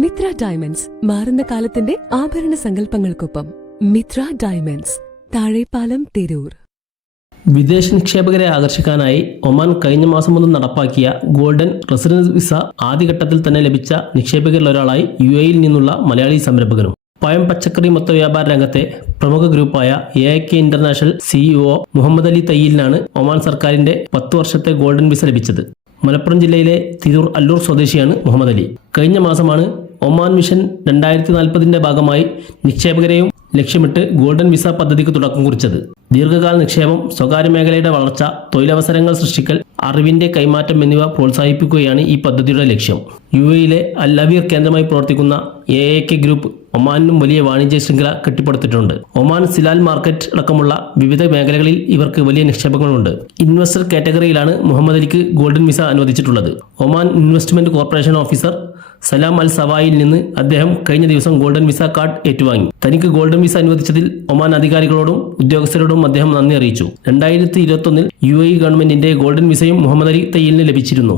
Mitra diamonds മാറുന്ന കാലത്തിന്റെ ആഭരണ സങ്കല്പങ്ങൾക്കൊപ്പം മിത്ര ഡയമണ്ട്സ് താഴെപ്പാലം തിരൂർ. വിദേശ നിക്ഷേപകരെ ആകർഷിക്കാനായി ഒമാൻ കഴിഞ്ഞ മാസം മുതൽ നടപ്പാക്കിയ ഗോൾഡൻ റെസിഡൻസ് വിസ ആദ്യഘട്ടത്തിൽ തന്നെ ലഭിച്ച നിക്ഷേപകരിൽ ഒരാളായി യു എയിൽ നിന്നുള്ള മലയാളി സംരംഭകനും. പഴം പച്ചക്കറി മൊത്ത വ്യാപാര രംഗത്തെ പ്രമുഖ ഗ്രൂപ്പായ A K international CEO Muhammad Ali തയ്യിലിനാണ് Oman സർക്കാരിന്റെ പത്ത് വർഷത്തെ ഗോൾഡൻ വിസ ലഭിച്ചത്. മലപ്പുറം ജില്ലയിലെ തിരൂർ അല്ലൂർ സ്വദേശിയാണ് മുഹമ്മദ് അലി. കഴിഞ്ഞ മാസമാണ് ഒമാൻ മിഷൻ രണ്ടായിരത്തി നാൽപ്പതിന്റെ ഭാഗമായി നിക്ഷേപകരെയും ലക്ഷ്യമിട്ട് ഗോൾഡൻ വിസ പദ്ധതിക്ക് തുടക്കം കുറിച്ചത്. ദീർഘകാല നിക്ഷേപം സ്വകാര്യ മേഖലയുടെ വളർച്ച തൊഴിലവസരങ്ങൾ സൃഷ്ടിക്കൽ അറിവിന്റെ കൈമാറ്റം എന്നിവ പ്രോത്സാഹിപ്പിക്കുകയാണ് ഈ പദ്ധതിയുടെ ലക്ഷ്യം. യു എയിലെ അല്ലവീർ കേന്ദ്രമായി പ്രവർത്തിക്കുന്ന എ കെ ഗ്രൂപ്പ് ഒമാനിനും വലിയ വാണിജ്യ ശൃംഖല കെട്ടിപ്പടുത്തിട്ടുണ്ട്. ഒമാൻ സിലാൽ മാർക്കറ്റ് അടക്കമുള്ള വിവിധ മേഖലകളിൽ ഇവർക്ക് വലിയ നിക്ഷേപങ്ങളുണ്ട്. ഇൻവെസ്റ്റർ കാറ്റഗറിയിലാണ് മുഹമ്മദ് അലിക്ക് golden visa അനുവദിച്ചിട്ടുള്ളത്. Oman investment corporation officer Salam Al Sawayil നിന്ന് അദ്ദേഹം കഴിഞ്ഞ ദിവസം ഗോൾഡൻ വിസ കാർഡ് ഏറ്റുവാങ്ങി. തനിക്ക് ഗോൾഡൻ വിസ അനുവദിച്ചതിൽ ഒമാൻ അധികാരികളോടും ഉദ്യോഗസ്ഥരോടും അദ്ദേഹം നന്ദി അറിയിച്ചു. രണ്ടായിരത്തി ഇരുപത്തൊന്നിൽ യു എ ഗവൺമെന്റിന്റെ ഗോൾഡൻ വിസയും മുഹമ്മദ് അലി തയ്യലിന് ലഭിച്ചിരുന്നു.